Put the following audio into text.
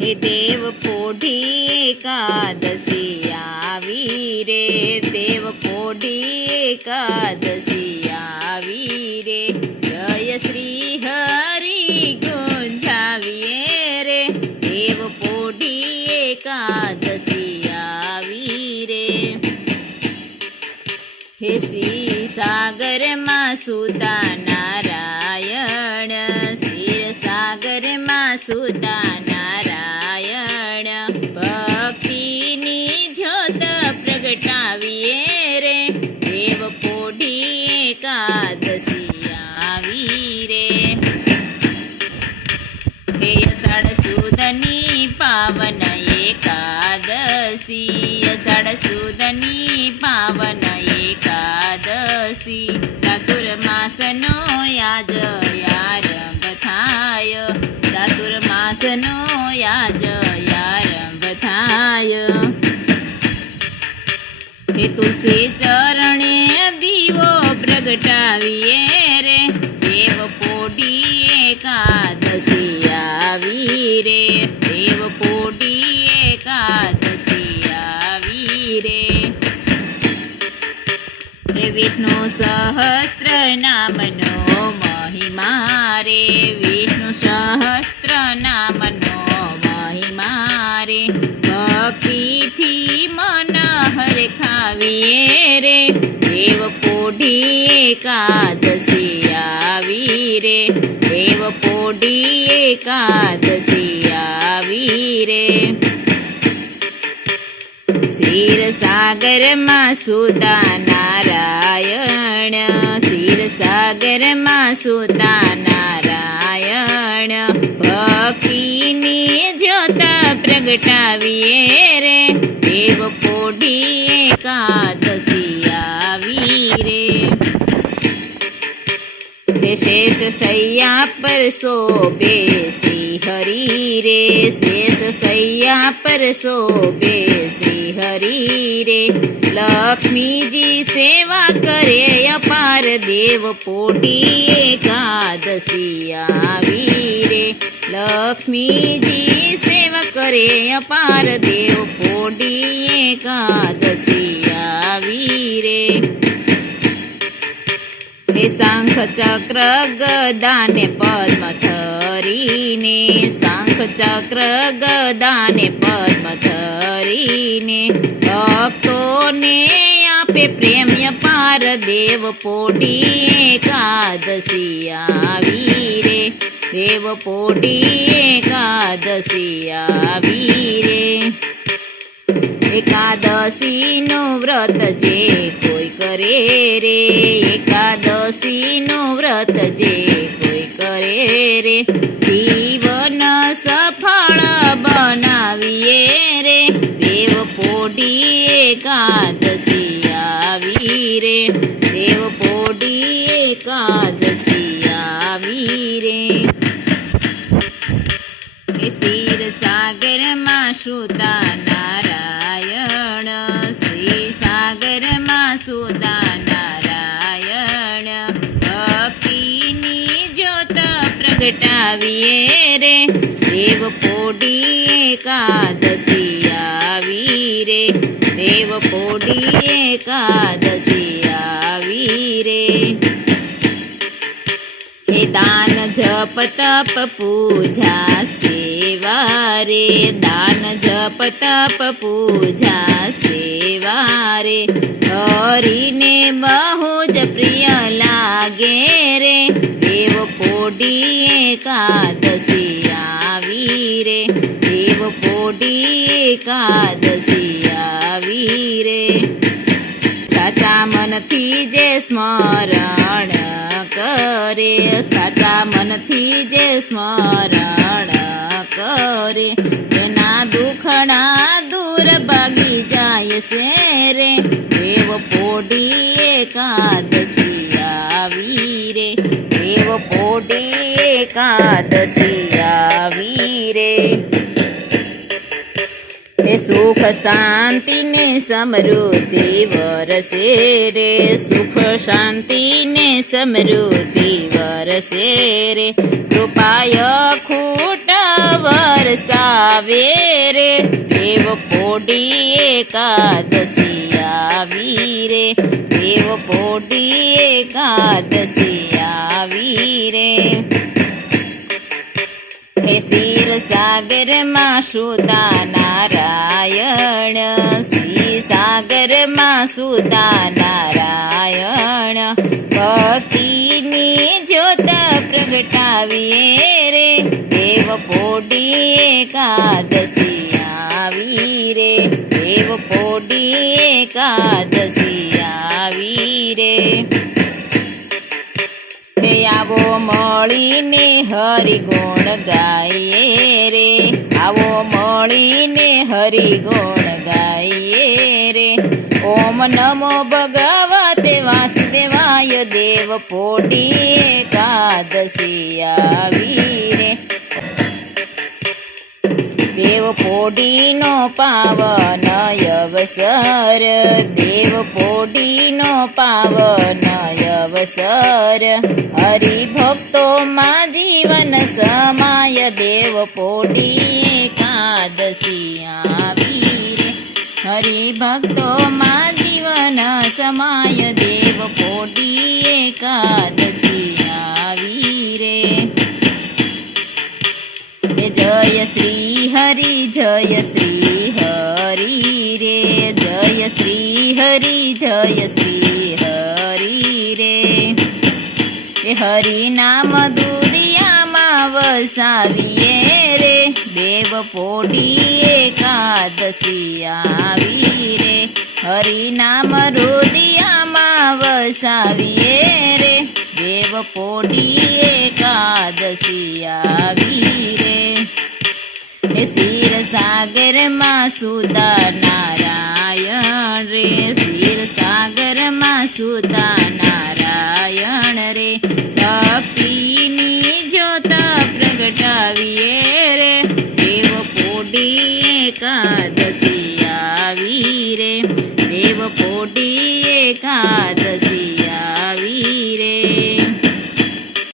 હે દેવ પોઢી એકાદશી આવી રે, દેવ પોઢી એકાદશી આવી રે, જય શ્રી હરિ ગુંજાવીએ રે, દેવ પોઢી એકાદશી આવી રે. હે શ્રી સાગરમાં સુતા નારાયણ, ક્ષીરસાગરમાં સુતા નારાયણ, ભક્તિની જ્યોત પ્રગટાવીએ રે, દેવ પોઢી એકાદશી આવી રે. હે અષાઢ સુદની પાવન એકાદશી, અષાઢ સુદની પાવન એકાદશી, ચાતુર્માસનો યાજ આરંભ થાય, ચાતુર્માસનો યાજ આરંભ થાય. હે તુલસી ચરણે દીવો પ્રગટાવીએ રે, દેવ પોઢી એકાદશી આવી રે, દેવ પોઢી એકાદશી આવી રે. હે વિષ્ણુ સહસ્ત્ર નામનો મહિમા રે, વિષ્ણુ સહસ્ત્ર નામનો મહિમા રે, ભક્તિથી મન હરખાવીએ રે, દેવ પોઢી એકાદશી આવી રે, દેવ પોઢી એકાદશી આવી રે. ક્ષીરસાગરમાં સુતા નારાયણ, ક્ષીરસાગરમાં સુતા નારાયણ, ભક્તિની જ્યોત પ્રગટાવીએ રે, દેવ પોઢી એકાદશી આવી રે. શેષ શૈયા પર શોભે શ્રી હરિ રે, શેષ શૈયા પર શોભે શ્રી હરિ રે, લક્ષ્મીજી સેવા કરે અપાર, દેવ પોઢી એકાદશી આવી રે, લક્ષ્મીજી સેવા કરે અપાર, દેવ પોઢી એકાદશી આવી રે. હે શંખ ચક્ર ગદાને પદ્મ ધરીને, શંખ ચક્ર ગદાને પદ્મ ધરીને, ભક્તોને આપે પ્રેમ અપાર, દેવ પોઢી એકાદશી આવી રે, દેવ પોઢી એકાદશી આવી રે. એકાદશીનું વ્રત જે કોઈ કરે રે, એકાદશીનું વ્રત જે કોઈ કરે રે, જીવન સફળ બનાવીએ રે, દેવ પોઢી એકાદશી આવી રે, દેવ પોઢી એકાદશી આવી રે. ક્ષીરસાગરમાં સુતા નારાયણ, ક્ષીરસાગરમાં સુતા નારાયણ, ભક્તિની જ્યોત પ્રગટાવીએ રે, દેવ પોઢી એકાદશી આવી રે, દેવ પોઢી એકાદશી આવી રે. હે દાન જપ તપ પૂજા સેવા રે, દાન જપ તપ પૂજા સેવા રે, હરિને બહુ જ પ્રિય લાગે રે, દેવ પોઢી એકાદશી આવી રે, દેવ પોઢી એકાદશી આવી રે. સાચા મનથી જે સ્મરણ કરે, સાચા મનથી જે સ્મરણ કરે, એના દુખડા દૂર ભાગી જાય છે રે, દેવ પોઢી એકાદશી આવી રે, દેવ પોઢી એકાદશી આવી રે. હે સુખ શાંતિ ને સમૃદ્ધિ વરસે રે, સુખ શાંતિ ને સમૃદ્ધિ વરસે રે, કૃપાય ખૂટ વરસાવે પોઢી એકાદશી આવી રે, દેવ પોઢી એકાદશી આવી રે. હે ક્ષીર સાગરમાં સુતા નારાયણ, ક્ષીર સાગરમાં સુતા નારાયણ, ભક્તિની જ્યોત પ્રગટાવીએ રે, દેવ પોઢી એકાદશી આવી રે, દેવ પોઢી એકાદશી આવી રે. હે આવો મળીને હરિગુણ ગાઈએ રે, આવો મળીને હરિગુણ ગાઈએ રે. ઓમ નમો ભગવતે વાસુદેવાય, દેવ પોઢી એકાદશી આવી રે. દેવ પોઢીનો પાવન અવસર, દેવ પોઢીનો પાવન અવસર, હરિભક્તોમાં જીવન સમાય, દેવ પોઢી એકાદશી આવી રે, હરિભક્તોમાં જીવન સમાય, દેવ પોઢી એકાદશી આવી રે. જય શ્રી હરિ, જય શ્રી હરિ રે, જય શ્રી હરિ, જય શ્રી હરિ રે. એ હરિ નામ દુનિયામાં વસાવીએ રે, દેવ પોઢી એકાદશી આવી રે, હરિ નામ હૃદયમાં વસાવીએ રે, દેવ પોઢી એકાદશી આવી રે. હે ક્ષીર સાગરમાં સુતા નારાયણ રે, ક્ષીર સાગરમાં સુતા